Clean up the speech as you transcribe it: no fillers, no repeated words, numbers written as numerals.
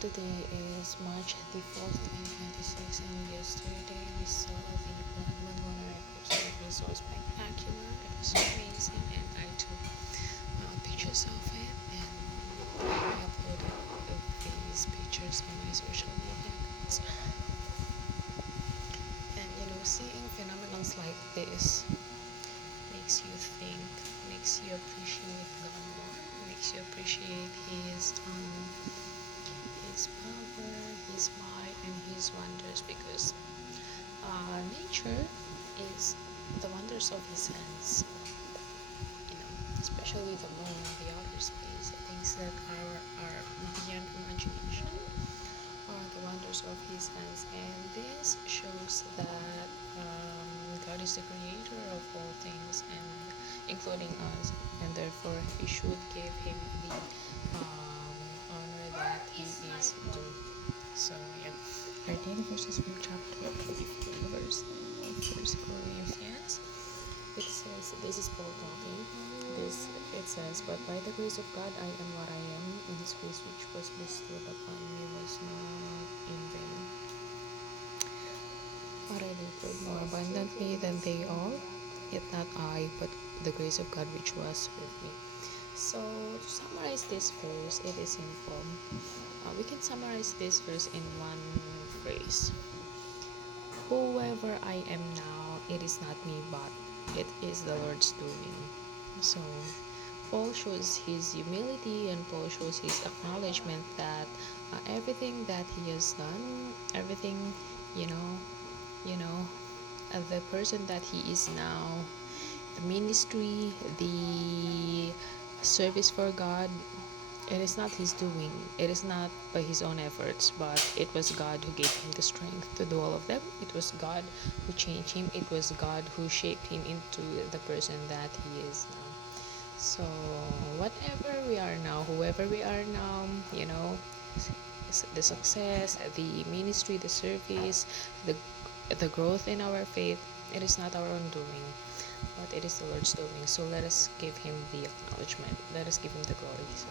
today is March the 4th, 2026, and yesterday we saw the Blood Moon lunar eclipse. It was so spectacular, it was so amazing, and I took pictures of it, and I uploaded these pictures on my social media accounts. And seeing phenomena like this makes you think, makes you appreciate God more, makes you appreciate His power, His might, and His wonders, because nature is the wonders of His hands. Especially the moon, the outer space, things that are beyond imagination, are the wonders of His hands. And this shows that God is the creator of all things, and including us, and therefore we should give Him the honor that He is due. So our daily verses from chapter 15, verse 1 Corinthians. It says, this is Paul talking. It says, but by the grace of God I am what I am, and His grace which was bestowed upon me was not in vain. But I labored more abundantly than they all, yet not I, but the grace of God which was with me. So to summarize this verse, it is simple. We can summarize this verse in one phrase. Whoever I am now, it is not me, but it is the Lord's doing. So Paul shows his humility, and Paul shows his acknowledgement that everything that he has done, everything, the person that he is now, the ministry, the service for God, it is not his doing. It is not by his own efforts, but it was God who gave him the strength to do all of them. It was God who changed him. It was God who shaped him into the person that he is now. So whatever we are now, whoever we are now, the success, the ministry, the service, the growth in our faith, it is not our own doing, but it is the Lord's doing. So let us give Him the acknowledgement. Let us give Him the glory. So